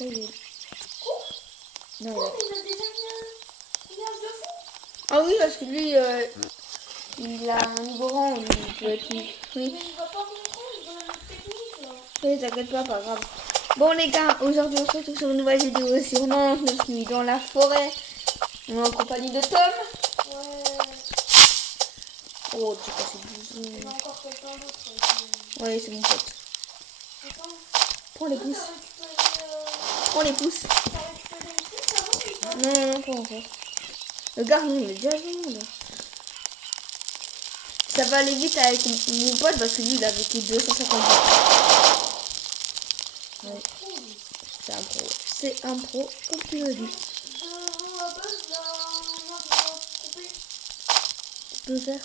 Là, il est... Non, Oh, il a déjà une âge de fou. Ah oui, parce que lui, il a un niveau rang, lui, il peut être... Mais Oui, il va pas comprendre notre technique là. oui, t'inquiète pas grave. Bon les gars, aujourd'hui on se retrouve sur une nouvelle vidéo sur 99 nuits dans la forêt. On est en compagnie de Tom. Ouais. Oh, tu passes le Il y bouson. a encore quelqu'un d'autre. Ouais, c'est mon pote. Attends. Prends les Toi, pouces. t'as récupéré, Prends les pouces. t'as récupéré une fiche avant ou pas? Non, pas encore. Le gars, non, il est déjà long là. Ça va aller vite avec mon pote parce que lui il a vécu 250 ans. Ouais, c'est un pro. C'est un pro, comme tu le dis. Devant la base, là, on va couper. Tu peux faire.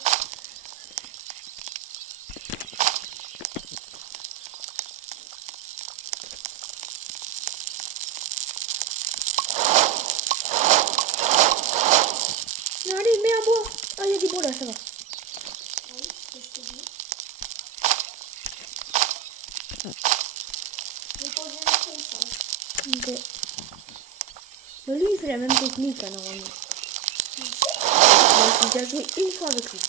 Non, allez, mets un bois. Ah, il y a des bois là, ça va. Oui, c'est ce que je dis. J'ai posé une fiche. Ok. Mais lui, il fait la même technique, hein, normalement. J'ai déjà joué une fois avec lui.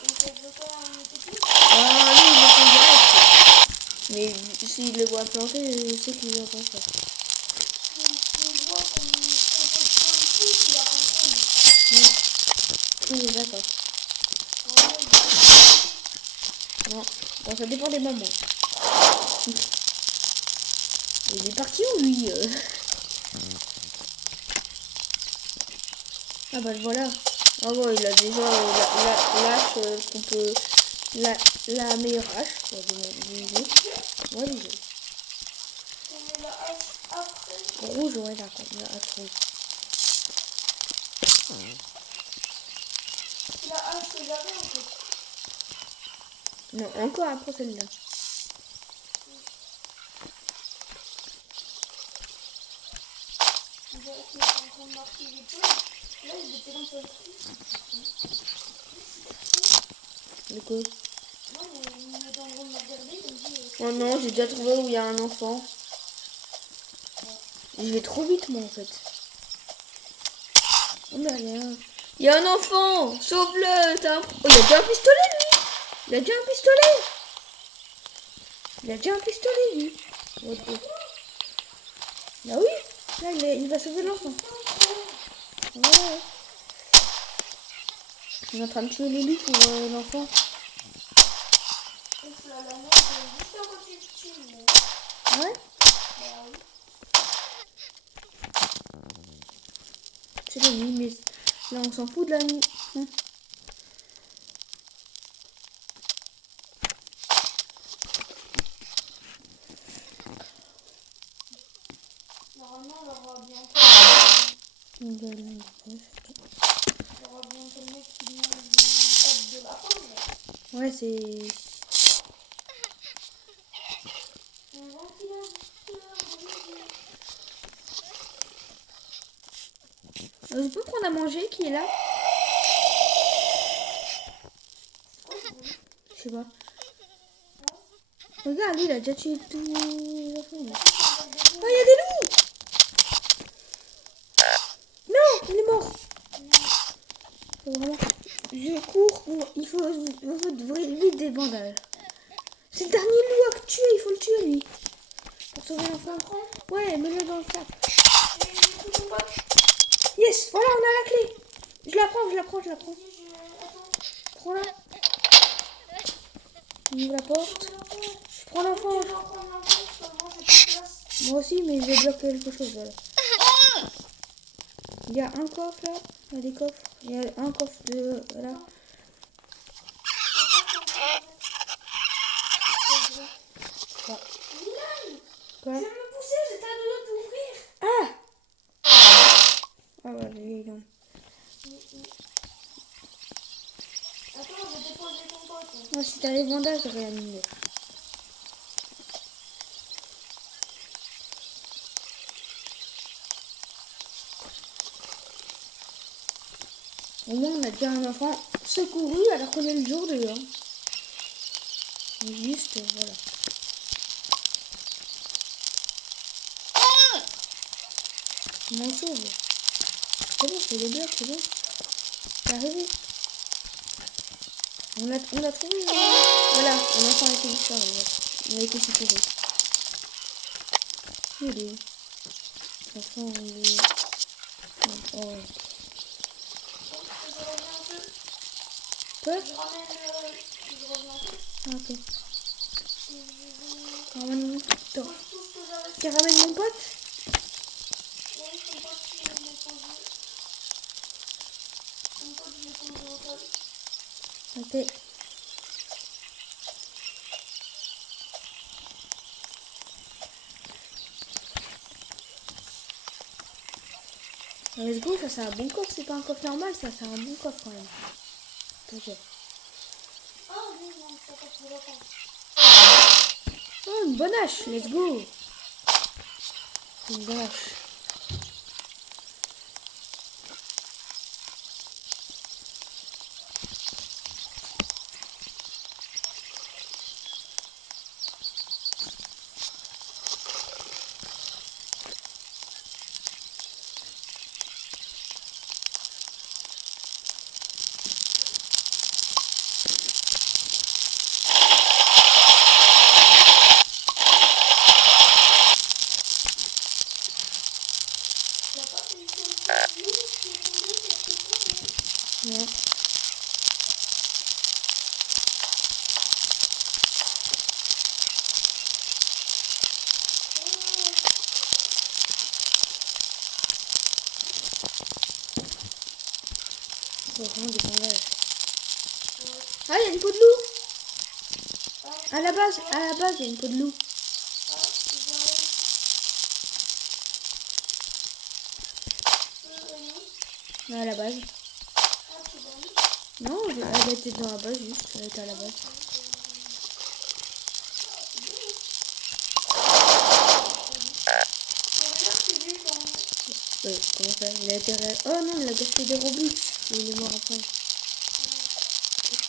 On peut faire une technique. Ah, lui, il le fait direct. Mais s'il le voit planter, je sais qu'il va pas faire. Tu vois qu'on peut faire un pouce, il va comprendre. Oui, d'accord. Non, bon, ça dépend des moments. Il est parti où, lui Ah bah le voilà. Ah ouais, il a déjà l'hache qu'on peut... La meilleure hache pour du jeu. Ouais, du jeu. On met la hache après. Rouge, ouais, d'accord. La hache rouge. C'est la hache que j'avais en fait. Non, encore après celle-là. On dirait qu'il est en train de marquer des choses. Là, il était comme ça aussi. Le quoi? Non, mais il est en train de me regarder comme si. Oh non, j'ai déjà trouvé où il y a un enfant. Je vais trop vite, moi, en fait. Oh, mais rien. Il y a un enfant! Sauve-le! Oh, il a déjà un pistolet, lui! Il a déjà un pistolet! Il a déjà un pistolet, lui! Ok. Bah oui! Là, il va sauver l'enfant. Ouais. On est en train de tuer les loups pour l'enfant. Ouf là, la neige, juste à côté du film. Ouais? Bah oui. C'est la nuit, mais là, on s'en fout de la nuit. Normalement, on aura bientôt. Ouais, On aura bientôt le mec qui mange une tête de lapin. Là. c'est... Un ventilateur de rivière. Je peux prendre à manger qui est là? Je sais pas. Regarde, lui, il a déjà tué tous les enfants. Oh, il y a des loups! Non, il est mort. Faut vraiment... Je cours. Il faut vite des bandages. C'est le dernier loup à tuer, il faut le tuer, lui. Pour sauver l'enfant. Ouais, mets-le dans le sac. Yes, voilà, on a la clé. Je la prends. Prends-la. On ouvre la porte. Je prends l'enfant. Moi aussi, mais je vais bloquer quelque chose, voilà. Il y a un coffre là. Il y a des coffres. Il y a un coffre de... Voilà. Quoi? Je vais me pousser, j'étais à deux doigts d'ouvrir. Ah! Ah ouais, les gars. Attends, je vais déposer ton pote. Moi, si t'as les bandages, réanime. Au moins, on a déjà un enfant secouru alors qu'on est le jour dehors. Juste, voilà. Je m'en sauve. C'est bon, c'est des blocs, c'est bon. C'est arrivé. On a trouvé. Voilà, on a enfin été l'histoire. On a été secouru. Il est où? De toute façon, il est... Oh. Je reviens un peu. Quoi? Je reviens un peu. Ah, ok. Et je vais... Ramène Tout ce que j'avais fait. Tu ramènes mon pote? Oui, ton pote, je l'ai posé. Ton pote, je l'ai posé au sol. Ok. Let's go, ça c'est un bon coffre, c'est pas un coffre normal, ça c'est un bon coffre quand même. Ok. Ah oui, non, ça passe pour la fin. Oh, une bonne hache, let's go. Une bonne hache. Il n'y a pas une chose de plus qui est tombée quelque part, Non. C'est vraiment des bonnes haches. Ah, il y a une peau de loup. À la base, il y a une peau de loup. À la base. Non, elle était dans la base juste. Elle était à la base. Comment ça? Il a été oh non, il a gâché des Robux. Il est mort après.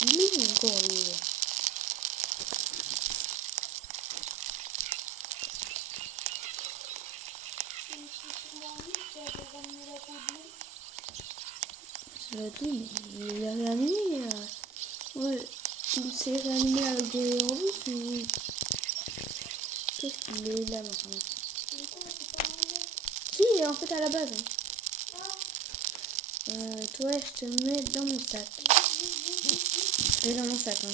Il est encore lui. Ça va être lui. Il est réanimé. Ouais. Il s'est réanimé avec des Robux ou... Qu'est-ce qu'il est là maintenant? Si, il est en fait à la base. Toi, je te mets dans mon sac. Je vais dans mon sac. Hein.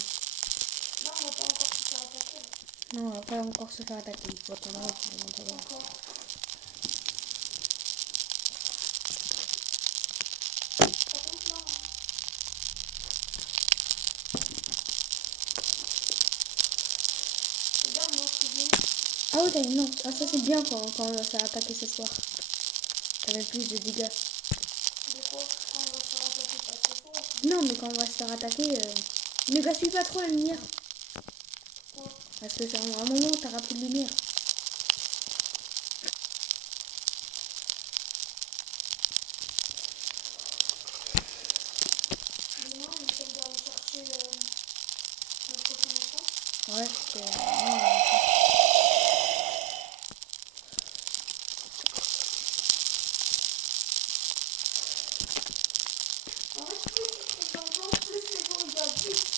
Non, on va pas encore se faire attaquer. Il faut attendre. Ah ouais, non. Ah, ça c'est bien quand on va se faire attaquer ce soir. Ça va plus de dégâts. Non, mais quand on va se faire attaquer, ne gaspille pas trop la lumière. Parce que c'est à un moment où t'auras plus de lumière. Ouais, c'est...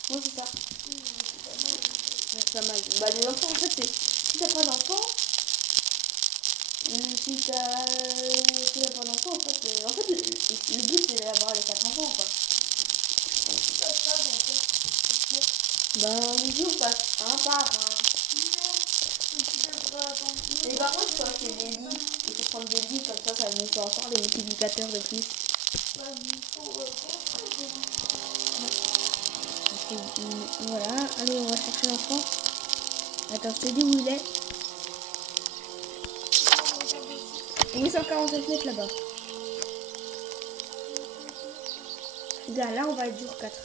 Ouais, c'est ça. C'est pas mal. Bah, les enfants, en fait, c'est... Si t'as pas d'enfants... si t'as pas d'enfants, en fait, le but, c'est d'avoir les 4 enfants, quoi. Ben, les jours passent un par un. Et par contre, quand c'est des lits, il faut prendre des lits, comme ça nous fait encore des multiplicateurs de plus. Voilà, allez, on va chercher l'enfant. Attends, je te dis où il est. 849 mètres là-bas. Regarde, là, on va être jour 4.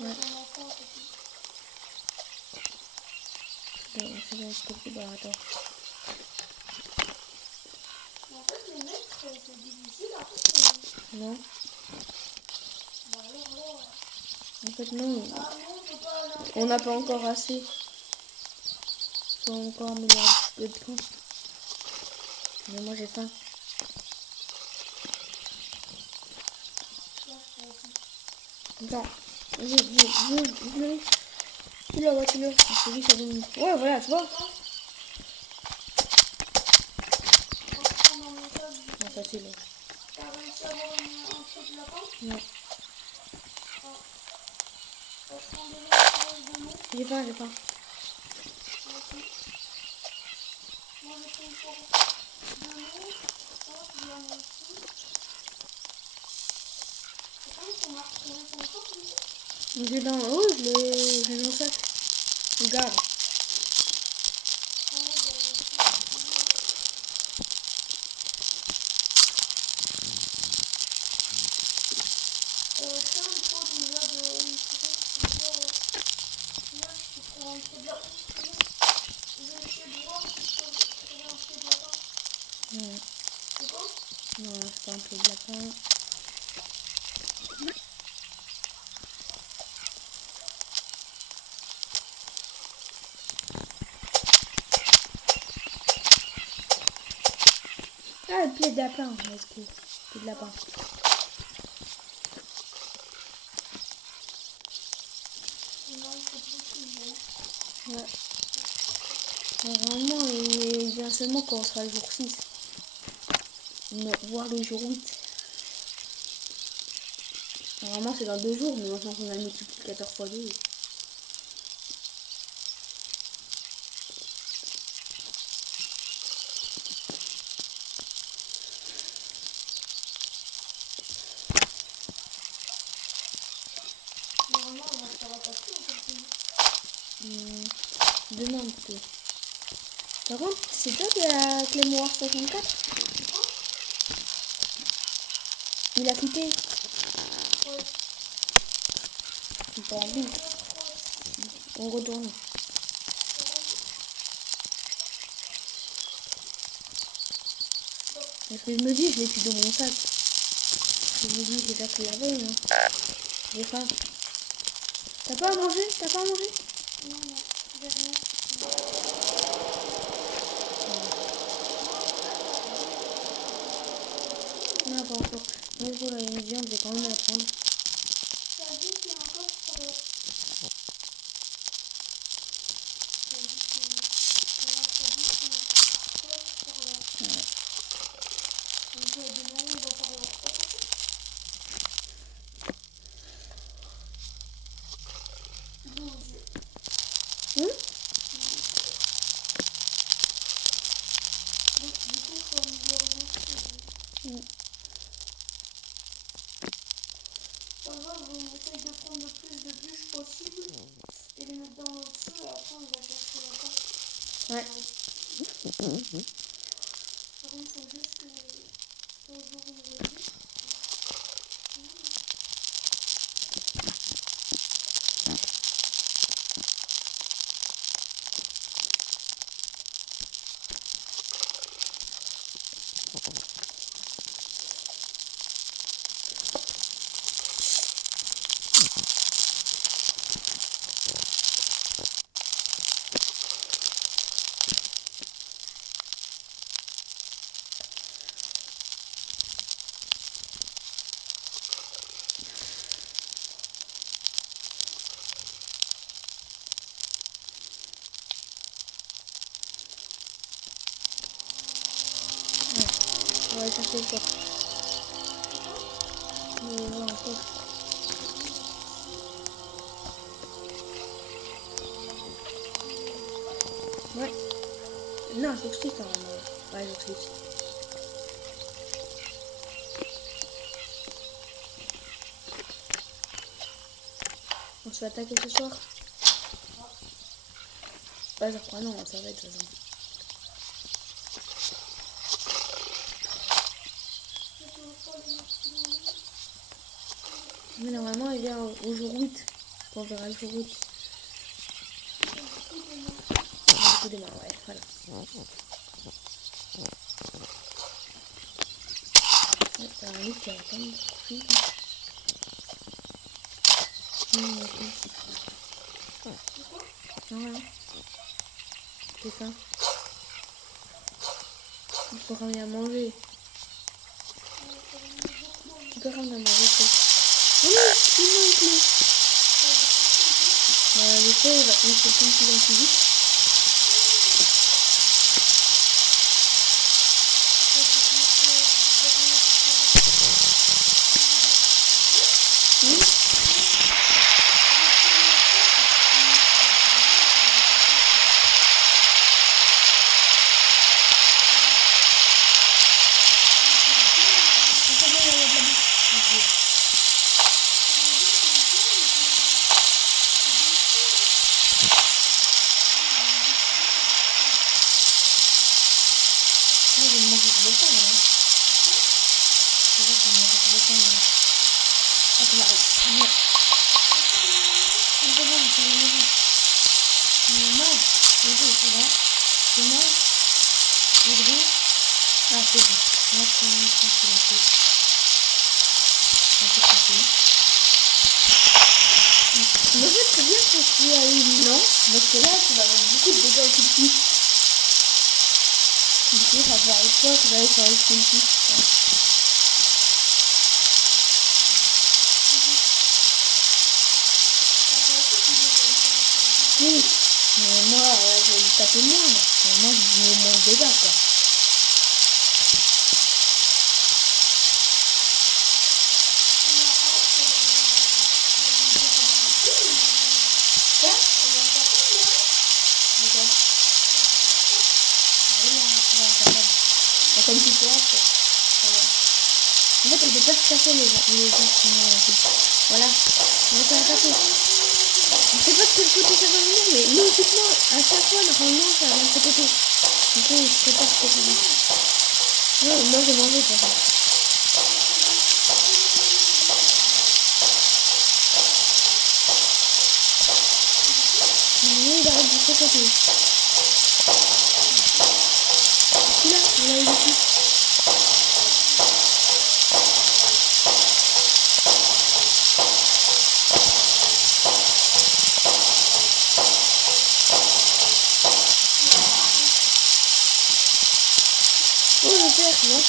Ouais. C'est bon, je te bah, attends. En fait, les mètres, c'est difficile à faire. Non. Bah alors, En fait, non. ah non, on peut pas aller On n'a pas encore assez. faut encore améliorer le truc. Mais moi j'ai faim. Attends, vas-y, tu l'as, tu l'as. Je te dis, ça donne. Ouais, voilà, tu vois. Non, facile. T'as réussi à avoir un truc de lapin? Non. Ça se prend déjà un de l'eau. J'ai faim, j'ai faim. Moi j'ai pris une fois de l'eau. Hop, je la mets ici. C'est quand même qu'on a retrouvé ton corps ici. J'ai dans. Oh, j'ai dans le sac. Regarde. Tiens, il faut déjà de. Là, je peux trouver un pied de lapin. Je vais essayer de voir si je peux trouver un pied de lapin. Non, C'est quoi? non, c'est pas un peu de lapin. Ah, le pied de lapin, excuse. Pied de lapin. Non, il faut plus qu'il vienne. Ouais. Normalement, il vient seulement quand on sera le jour 6. Non, voire le jour 8. Normalement, c'est dans 2 jours, mais maintenant qu'on a le multiplicateur x2. Normalement, on va se faire attaquer aujourd'hui. Demain, plutôt. Par contre, c'est toi qui a Clé Noir 64? Il a quitté. Ouais. C'est pas envie. On retourne. Parce que je me dis, je l'ai plus dans mon sac. Je me dis, j'ai déjà pris la veille. Hein. J'ai faim. T'as pas à manger? T'as pas à manger? Non, non, j'ai rien. Non, pas encore. Moi, je vois la viande, je vais quand même la prendre. T'as dit qu'il y a un coffre par là. T'as dit qu'il y a un coffre par là. Ouais. Donc, demain, on va par là. Hum? Donc, du coup, il faut améliorer Hum. Par exemple, on essaye de prendre le plus de bûches possible et les mettre dans le feu et après on va chercher la pâte. Ouais. Par contre, il faut juste que ce jour où il réduit. On va aller chercher le coffre. Un coffre. Ouais. Non, jour 6 normalement. Ouais, jour 6. On se fait attaquer ce soir? Ouais, je crois non, ça va être de toute façon. Mais normalement, il vient au jour 8. On verra le jour 8. Du coup, demain, ouais, voilà. Ouais, t'as un lit qui a quand même beaucoup pris. Ok. Non, rien. J'ai faim. Il faut ramener à manger. Tu peux ramener à manger, quoi. Oh non, il manque l'eau. Le feu, il se tombe plus en plus vite. Je vais manger de pain, hein. Je vais manger de pain. Attends, on va voir, c'est la maison. On mange. Vas-y, ça va. Tu manges. Et bien. Ah, c'est bon. Moi, je prends une tranquille un peu. Un peu tranquille. Mais en fait, c'est bien que tu as une lance, parce que là, tu vas mettre beaucoup de dégâts au cultif. Du coup, ça va avec toi, tu vas aller sur le cultif. Oui, mais moi, je vais me taper moins, parce que moi, je mets moins de dégâts, quoi. Comme tu peux, voilà. En fait, elle peut pas se casser les gens. Voilà. On va attaquer. Je sais pas de quel côté ça va venir, mais logiquement, à chaque fois, normalement, ça va de ce côté. Du coup, je prépare ce que ça va. Non, moi, j'ai mangé pour ça. Normalement, il arrête de ce côté. Celui-là, on l'a eu ici. Oh, le père, tu vois.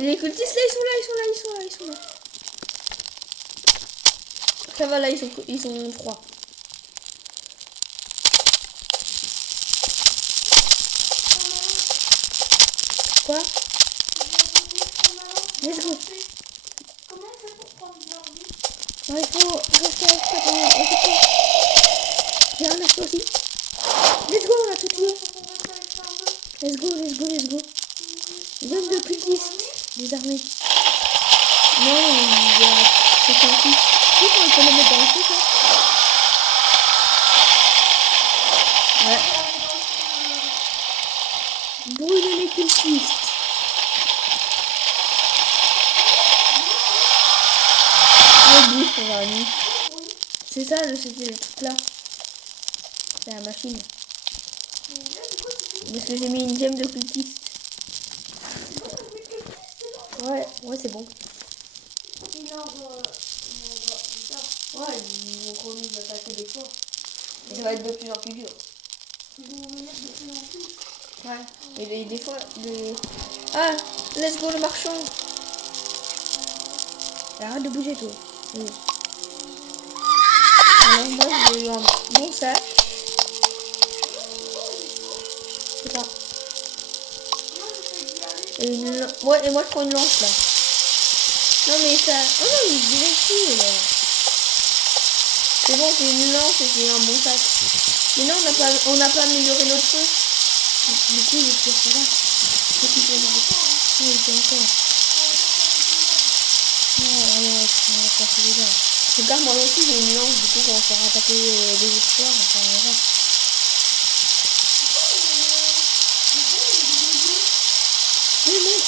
Les cultistes, là, ils sont là. Ça va, là, ils sont 3. Quoi? Let's go. Comment on fait pour prendre leur vie? Non, il faut rester avec toi pendant un peu. Viens, on a toi aussi. Let's go, on a tout tué. Let's go. Zone de cultistes. Désarmés. Non, il y a... C'est un coup. Tu sais quand on peut le mettre dans le feu, ça? Ouais. Brûler les cultistes. Le bouche, on va aller. C'est ça, c'était le truc là. C'est la machine. Parce que j'ai mis une gemme de cultiste. Ouais, c'est bon. Ouais, ils vont remis d'attaquer des fois. Et ça va être de plus en plus dur. Ouais. Et des fois, Ah, let's go le marchand. Arrête de bouger toi. Oui. Alors moi je vais vendre mon sac. C'est ça. Ouais, et moi je prends une lance là. Non mais ça... Oh non, il est ici là. C'est bon, j'ai une lance et j'ai un bon sac. Mais non, on n'a pas amélioré notre feu. Du coup, il est toujours pas là. Il était encore. Ouais, on va passer déjà. Regarde, moi aussi j'ai une lance, du coup, quand on fera attaquer les autres soirs, on verra. Oui, mec.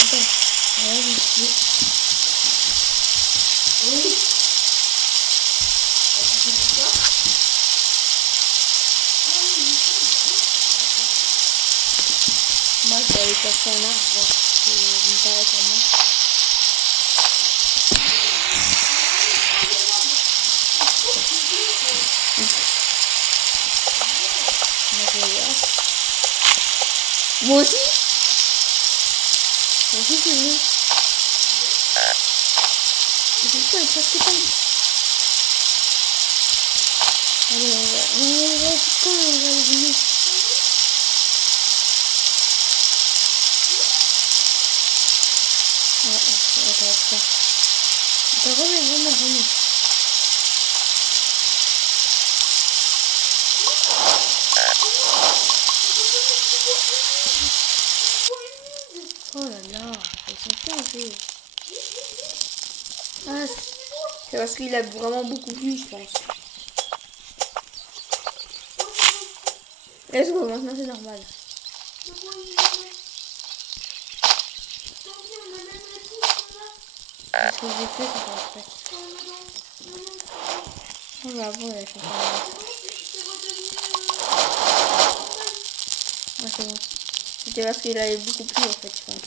Attends. Oui. Moi, je vais aller chercher un arbre, voir si il me paraît pour moi. Moi aussi. Moi aussi, c'est mieux. Mais putain, il est presque temps. Allez, on va putain, on va aller dîner. Attends. Attends, remets. Oh là là, ils sont changés. Ah, c'est parce qu'il a vraiment beaucoup plu, je pense. Let's go, maintenant c'est normal. Qu'est-ce que j'ai fait quand on fait? On va voir la chanson. Ah, c'est bon. C'était parce qu'il avait beaucoup plu en fait, je pense.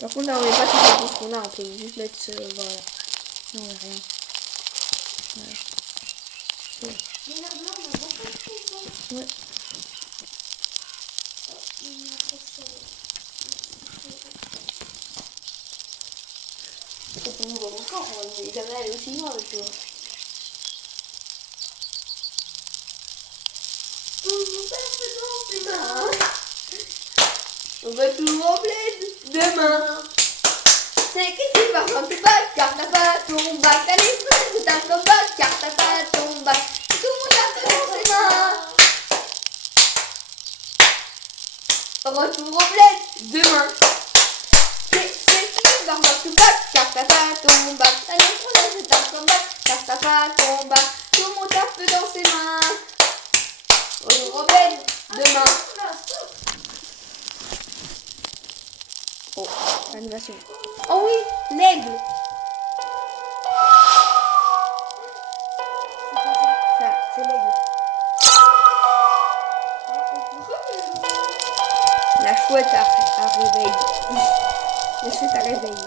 Par contre, là on met pas toutes les choses qu'on a, on peut juste mettre ce. Voilà. Non, on a rien. Voilà. Ouais. C'est pour nous voir encore, on va jamais aller aussi loin avec toi. On va tout remplir demain. C'est qui va prendre ton bac, car t'as pas ton bac. T'as les fraises de ta bac, car t'as pas ton bac. Tout le monde a fait dans ses mains. Retour au bled demain. C'est qui va prendre ton bac, car t'as pas ton bac. T'as les fraises de ta bac, car t'as pas ton bac. Tout le monde a fait dans ses mains. Retour au bled demain. Oh, animation. Oh oui, l'aigle. Ça, c'est l'aigle. La chouette à réveil. La chouette à réveil.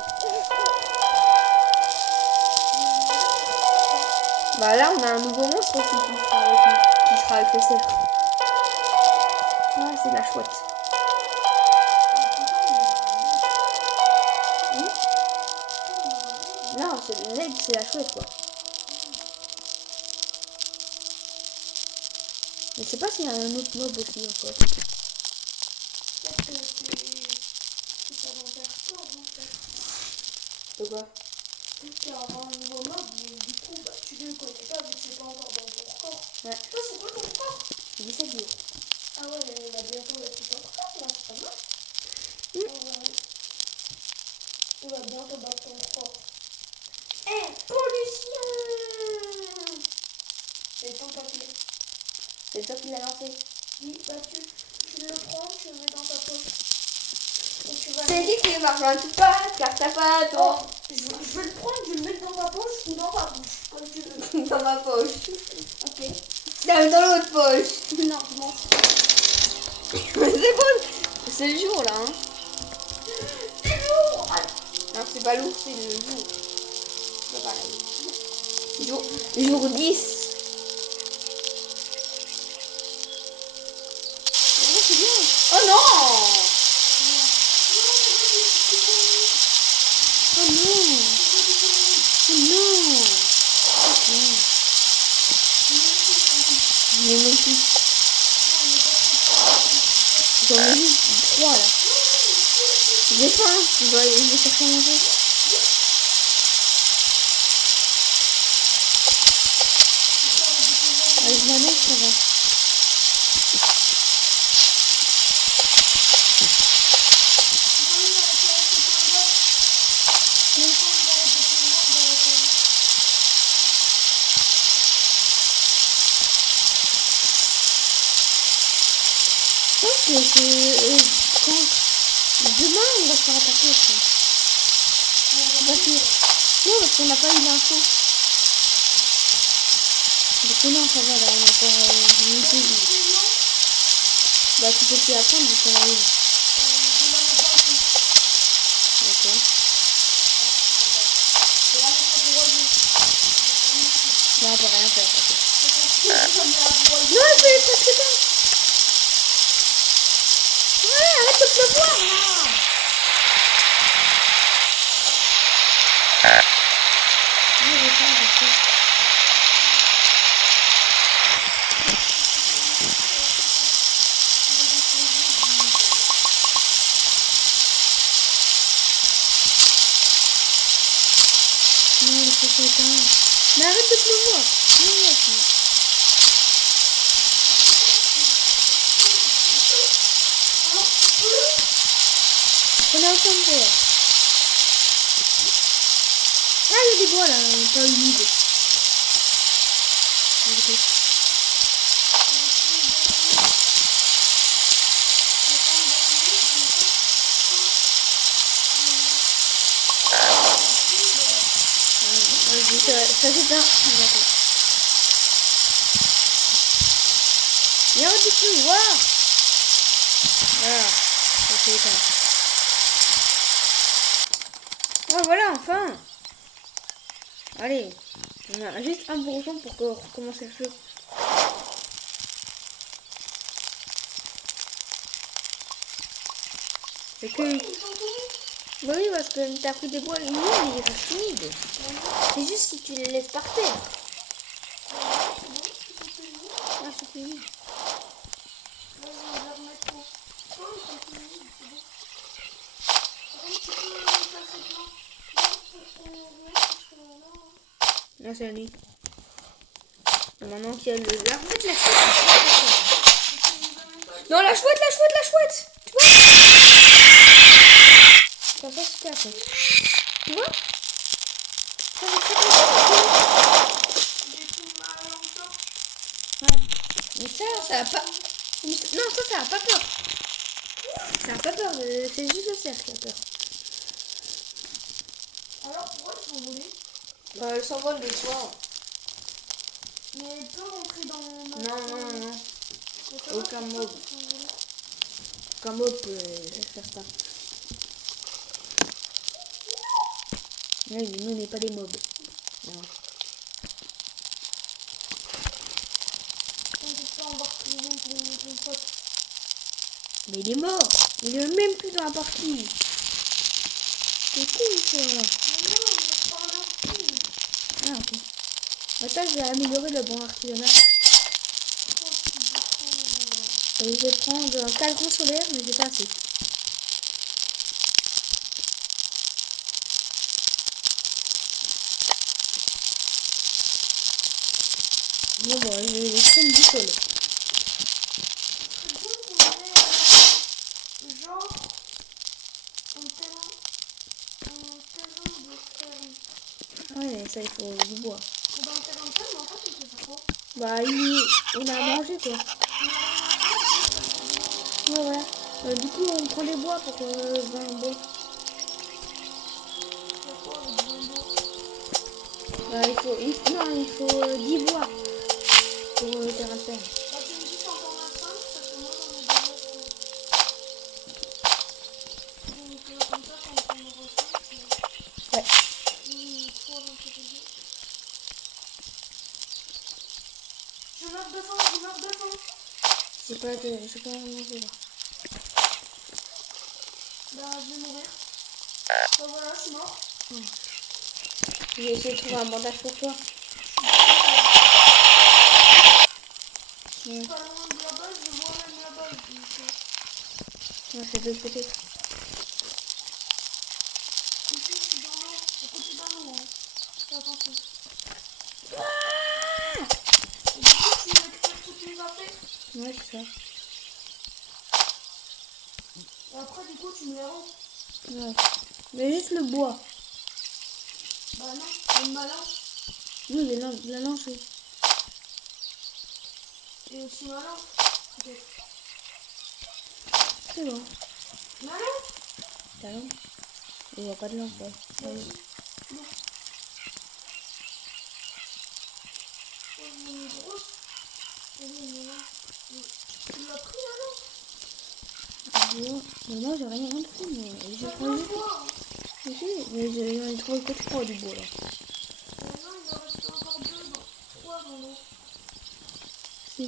Bah là, on a un nouveau monstre aussi qui sera avec le cerf. Ouais, c'est la chouette. Non, c'est l'aigle, c'est la chouette quoi. Je sais pas s'il y a un autre mob aussi encore. De quoi? Il y aura un nouveau mob, mais du coup, bah, tu ne le connais pas vu que c'est pas encore dans ton record. Ouais. Toi, c'est quoi ton record? 17 jours. Ah ouais, mais il va bientôt battre ton record, là, c'est pas mal. On va bientôt battre ton record. Pollution! C'est ton papier. C'est toi qui l'as lancé. Oui, bah tu le prends, tu le mets dans ta poche. Et tu vas C'est dit que tu vas prendre tout pas, car t'as pas ton. Oh, je vais le prendre, je vais le mettre dans ta poche ou dans ta bouche, comme tu veux. Dans ma poche. Ok. Dans l'autre poche. Non, je m'en fous. Mais c'est bon. C'est le jour là, hein. C'est lourd! Non, c'est pas lourd, c'est le jour. C'est pas pareil. Jour 10. Oh, c'est bien. Oh non! Oh non! Oh non! Je n'ai même plus. J'en ai juste 3 là. J'ai faim, je vais chercher à manger. Avec ma mère, ça va. Je pense que c'est... quand demain, on va se faire attaquer, je pense. Parce que... Non, parce qu'on n'a pas eu l'info. Donc non, ça va, là, on a encore une minute. Bah, tu peux plus attendre, vu qu'on a une. Ok. Là, on peut rien faire, ok. Non, il fait presque temps. arrête de pleuvoir là. Non, j'ai pas arrêté. Non, il faut que j'éteins. Mais arrête de pleuvoir. Non, non, non. On a aucun bois. Ah, il y a des bois là, pas humides. Ok. Vas-y, ça s'éteint. D'accord. Il y a un petit pleuvoir. Voilà, ça s'éteint. Ouais, voilà, enfin. Allez, on a juste 1% pour que recommencer le jeu. C'est que... Bah oui, parce que t'as pris des bois humides, mais ils restent humides. C'est juste si tu les laisses par terre. Ah, c'est fini. Là, c'est la nuit. Et maintenant qu'il y a le... La chouette, la chouette. Non, la chouette, la chouette, la chouette. Tu vois? Ça, c'était la chouette. Tu vois? Ça, c'est très ouais. Mais ça a pas... Non, ça a pas peur. Ça a pas peur. C'est juste le cerf qui a peur. Alors pourquoi ils sont volés? Bah, elle s'envole le soir. Mais elle peut rentrer dans notre... Non. Mais Aucun comment mob. ils sont volés? Aucun mob peut faire ça. Oui, mais nous, on n'est pas des mobs. Non. T'inquiète pas, on va retrouver ton pote. Mais il est mort. Il est même plus dans la partie. C'est cool, ça. Mais non, on va parler aussi. Ah, ok. Maintenant, je vais améliorer le bon artisanat. Et je vais prendre un cadran solaire, mais j'ai pas assez. Bon, bon, je vais prendre du sol. Genre, un terrain de ferme. Ouais, ça, il faut du bois. Dans le terrain de ferme, en fait, on peut faire quoi? Bah, on a à manger, quoi. Ouais, voilà. Du coup, on prend des bois pour 20 bois. Bah, il faut 10 bois pour terrain ferme. Bah, tu me dis que t'en as 5 parce que moi j'en ai déjà 5. Donc, comme ça, quand on aura 5, Ouais. 3 dans ce réseau. Je meurs de faim, je meurs de faim. J'ai pas à manger, là. Bah, je vais mourir. Bah, voilà, je suis mort. Je vais essayer de trouver un bandage pour toi. Ouais. Pas loin de la base, je vois même la base. Donc, Non, c'est de l'autre côté. ici, je suis dans l'eau. À côté d'un eau, hein. Fais attention. Et du coup, tu récupères toutes les affaires. Ouais, c'est ça. Et après, du coup, tu me les rends. Ouais. Mais juste le bois. Bah non, une balance. Oui, la lance, oui. Et aussi ma lampe. Peut-être. C'est bon. Ma lampe. Ta lampe. Il n'y a pas de lampe, ouais. Bah Ouais. si. Non. Oh, j'ai une grosse. Oh, j'ai une lampe. Tu l'as pris la lampe? Bon. Mais moi, j'ai rien pris, mais j'ai T'as pris plein de juste. bois. Mais si, mais j'en ai trouvé que 3 du bois, là. Maintenant, il en reste encore 3 dans l'eau. En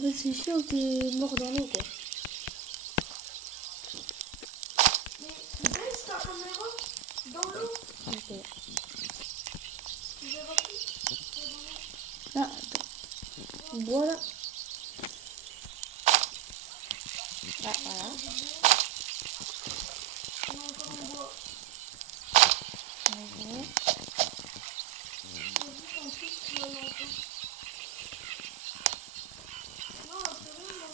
fait, c'est chiant qu'il est mort dans l'eau, quoi. Voilà. Ah, voilà. On a encore un bois. Mhm. J'ai vu ton truc qui va longtemps. Non, c'est rien, non.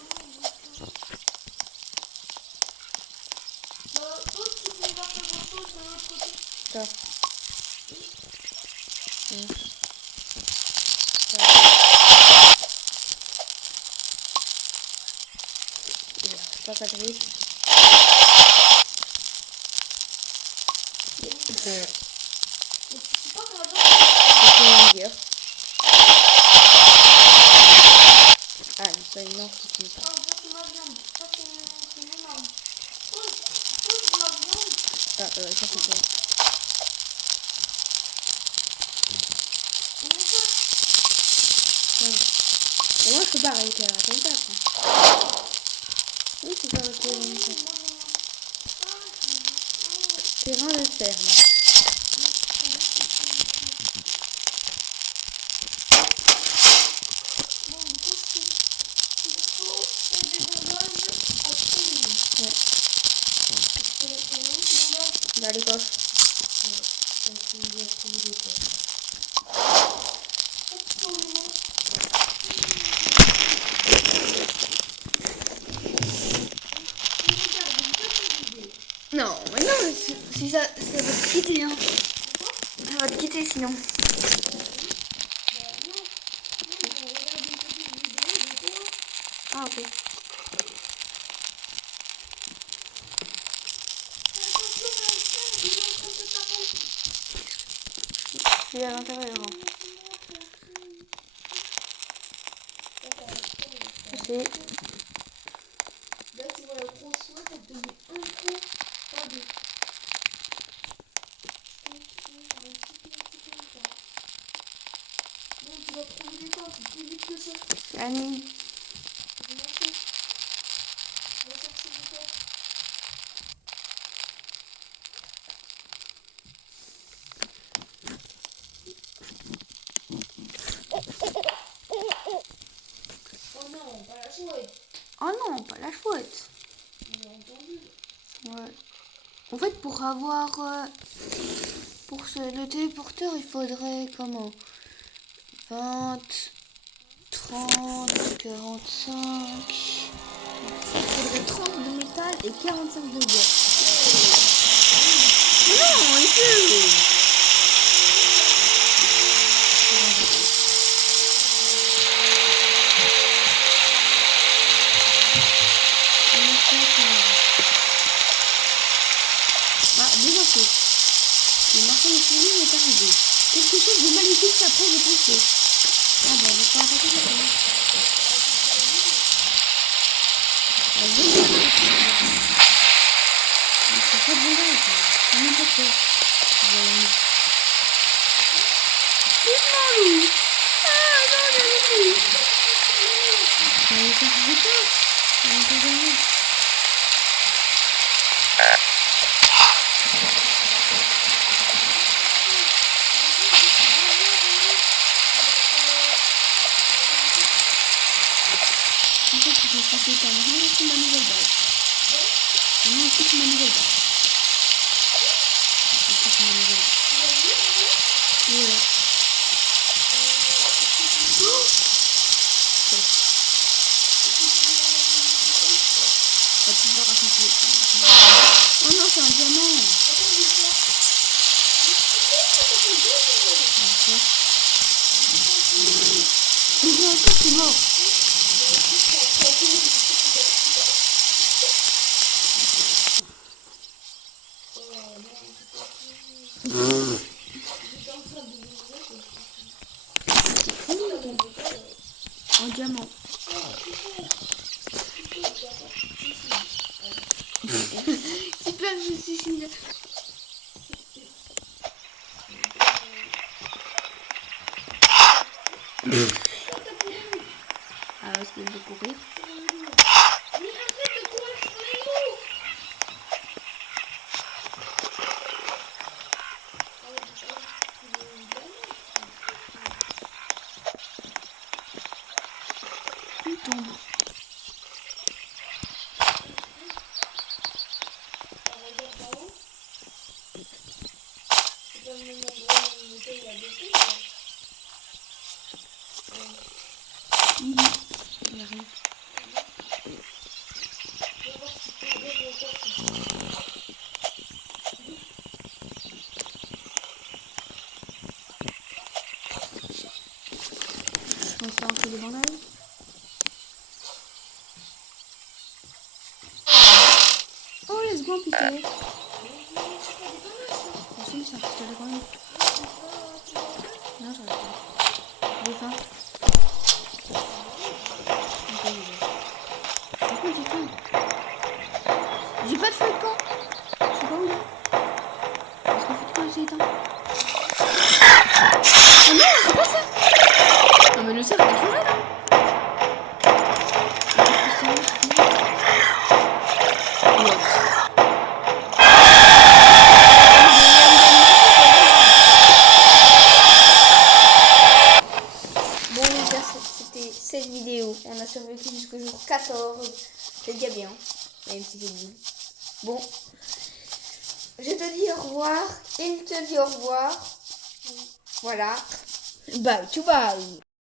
Toi, tu finis par faire autre chose de l'autre côté. Ça. Pas ça triste. Et tu sais pas par hasard. Comment dire? Ah, mais ça, non, c'est une Ah, ça c'est ma viande. Ça c'est mon arme. Pose de la viande. Ah, ça c'est quoi? On est deux. Et moi, je peux pas arrêter à la 24. Oui, c'est pas arrêter à la 24. Terrain de ferme. Bon, du coup, il faut des bandages absolument. Ouais. C'est même ces bandages. Dans les coffres. Absolument. Non, mais non, si ça va te quitter, hein. Ça va te quitter sinon. Ah, ok. Je suis à l'intérieur. C'est... Là, tu vois la grosse chouette, elle te met un coup, pas deux. Bon, tu vas trouver des temps, c'est plus vite que ça. Annie. Je vais marcher. On va chercher du temps. Oh non, pas la chouette. Oh non, pas la chouette. On a entendu. Ouais. En fait, pour avoir... le téléporteur, il faudrait comment 20, 30, 45... Il faudrait 30 de métal et 45 de bois. Non, il peut. Ah, déjà fait. Le marchand de fourmis est arrivé. Quelque chose de maléfique s'approche de pousser. Ah bon, on va attaquer ça. Ah, je vais c'est pas de bondage. C'est n'importe quoi. Doucement, Lou. Ah, non, non, non. Ça va faire du temps. Ça va faire du temps. En fait, je vais passer par maintenant, c'est ma nouvelle base. Maintenant, c'est ma nouvelle base. C'est ma nouvelle base. Oui, là. Oh! On va pouvoir afficher. Oh non, c'est un diamant. Il est encore tout mort. En diamant. Super, je suis fine. Alors, est-ce qu'il veut courir? Mais arrête de courir sur les loups. tombe. C'est pas le même endroit où on était il y a 2 jours. Il arrive. Je vais voir si tu peux ouvrir le coffre. On se fait un peu de banane. Oh, let's go, un pistolet. Ensuite, c'est un pistolet quand même. Non, j'arrive pas. J'ai faim. Ok, j'ai faim. Par contre, j'ai faim. J'ai pas de feu de camp. Je sais pas où il est. Parce que le feu de camp, c'est éteint. Oh non, c'est pas ça. Non, mais le cerf, il a changé là. Bon les gars, c'était cette vidéo. On a survécu jusqu'au jour 14. C'est déjà bien, même si c'est nul. Bon, je te dis au revoir. Il te dit au revoir. Voilà. Bye, tu bye.